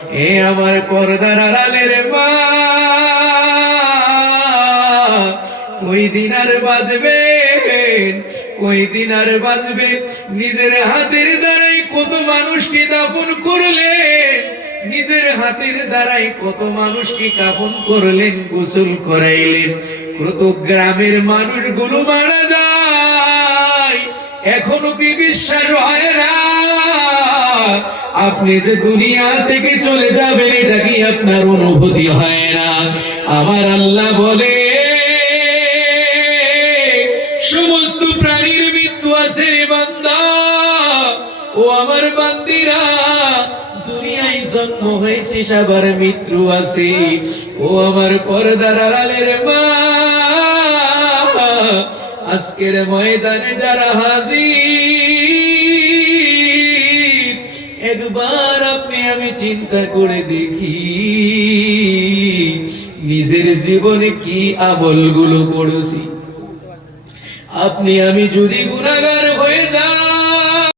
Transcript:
এ আমার পর্দার আড়ালের মা, কই দিন আর বাঁচবেন, কই দিন আর বাঁচবেন? নিজের হাতের দ্বারাই কত মানুষকে দাফন করলেন, নিজের হাতের দ্বারাই কত মানুষকে কাফন করলেন, গোসল করাইলেন, কত গ্রামের মানুষগুলো মারা যায়, এখনো কি বিশ্বাস হয় না? আপনি যে দুনিয়া থেকে চলে যাবেন, এটা কি আপনার অনুভূতি হয় না? আমার আল্লাহ বলে সমস্ত প্রাণীর মৃত্যু আছে রে বান্দা, ও আমার বান্দিরা, দুনিয়ায় জন্ম হয়েছে সবার মৃত্যু আছে। ও আমার পর্দার আড়ালের মা, আজকের ময়দানে যারা হাজির, একবার আপনি আমি চিন্তা করে দেখি নিজের জীবনে কি আমলগুলো করেছি। আপনি আমি যদি গুনাহগার হয়ে যাই,